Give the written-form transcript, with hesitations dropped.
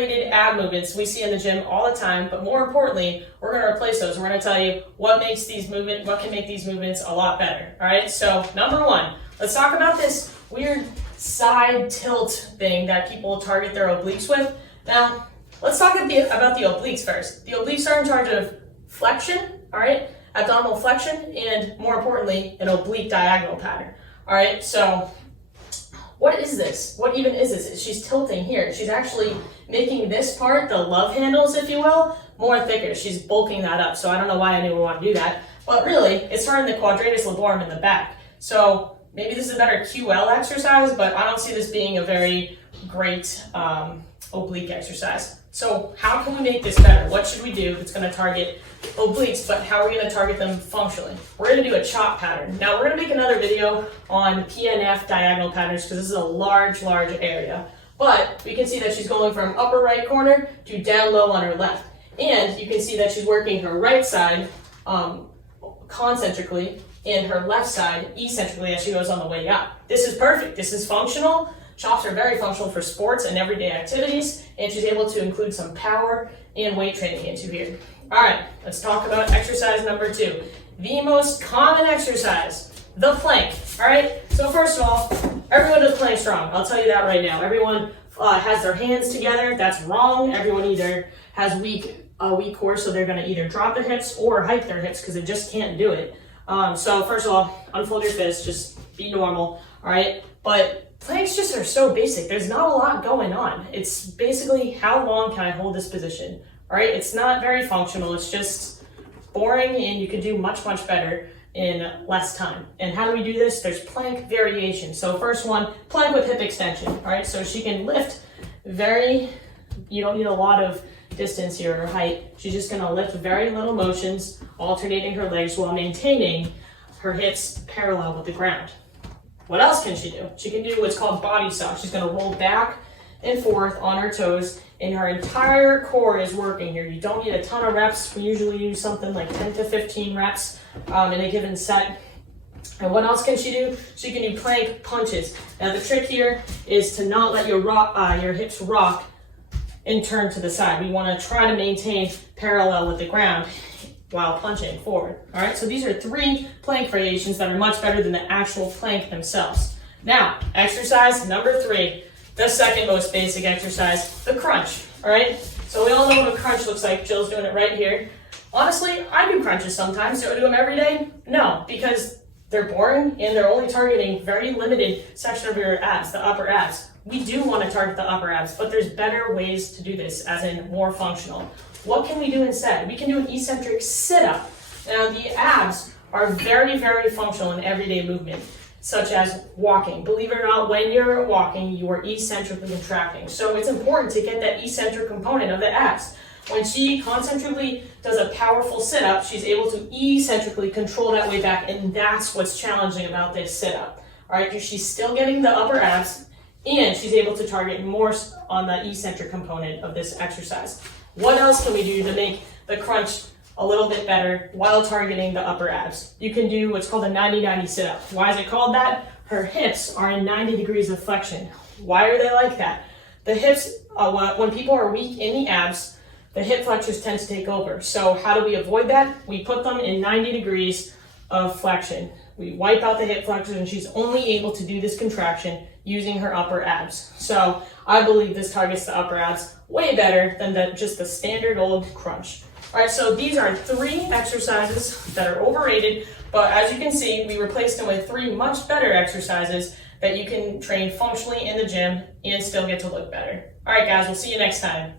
overrated ab movements we see in the gym all the time, but more importantly, we're going to replace those. We're going to tell you what can make these movements a lot better. All right, so number one, let's talk about this weird side tilt thing that people target their obliques with. Now, let's talk about the obliques first. The obliques are in charge of flexion, all right, abdominal flexion, and more importantly, an oblique diagonal pattern. All right, so what is this? What even is this? She's tilting here. She's actually making this part, the love handles, if you will, more thicker. She's bulking that up. So I don't know why anyone would want to do that. But really, it's starting the quadratus laborum in the back. So maybe this is a better QL exercise, but I don't see this being a very great oblique exercise. So how can we make this better? What should we do that's going to target obliques, but how are we going to target them functionally? We're going to do a chop pattern. Now we're going to make another video on PNF diagonal patterns because this is a large area. But we can see that she's going from upper right corner to down low on her left. And you can see that she's working her right side concentrically and her left side eccentrically as she goes on the way up. This is perfect. This is functional. Chops are very functional for sports and everyday activities, and she's able to include some power and weight training into here. All right, let's talk about exercise number 2. The most common exercise, the plank. All right, so first of all, everyone does plank strong. I'll tell you that right now. Everyone has their hands together. That's wrong. Everyone either has a weak core, so they're going to either drop their hips or hike their hips because they just can't do it. So first of all, unfold your fists, just be normal. All right, but planks just are so basic. There's not a lot going on. It's basically how long can I hold this position? All right, it's not very functional. It's just boring, and you can do much better in less time. And how do we do this? There's plank variation. So first one, plank with hip extension. All right, so she can lift you don't need a lot of distance here or height. She's just gonna lift very little motions, alternating her legs while maintaining her hips parallel with the ground. What else can she do? She can do what's called body sock. She's going to roll back and forth on her toes, and her entire core is working here. You don't need a ton of reps. We usually use something like 10 to 15 reps in a given set. And what else can she do? She can do plank punches. Now the trick here is to not let your hips rock and turn to the side. We want to try to maintain parallel with the ground while punching forward. All right, so these are 3 plank variations that are much better than the actual plank themselves. Now, exercise number 3, the second most basic exercise, the crunch. All right, so we all know what a crunch looks like. Jill's doing it right here. Honestly, I do crunches sometimes. Do I do them every day? No, because they're boring and they're only targeting very limited section of your abs, the upper abs. We do want to target the upper abs, but there's better ways to do this, as in more functional. What can we do instead? We can do an eccentric sit-up. Now, the abs are very functional in everyday movement, such as walking. Believe it or not, when you're walking, you are eccentrically contracting. So it's important to get that eccentric component of the abs. When she concentrically does a powerful sit-up, she's able to eccentrically control that way back, and that's what's challenging about this sit-up. All right, she's still getting the upper abs, and she's able to target more on the eccentric component of this exercise. What else can we do to make the crunch a little bit better while targeting the upper abs? You can do what's called a 90-90 sit-up. Why is it called that? Her hips are in 90 degrees of flexion. Why are they like that? The hips, when people are weak in the abs, the hip flexors tend to take over. So how do we avoid that? We put them in 90 degrees of flexion. We wipe out the hip flexors, and she's only able to do this contraction using her upper abs. So I believe this targets the upper abs way better than just the standard old crunch. All right, so these are 3 exercises that are overrated, but as you can see, we replaced them with 3 much better exercises that you can train functionally in the gym and still get to look better. All right, guys, we'll see you next time.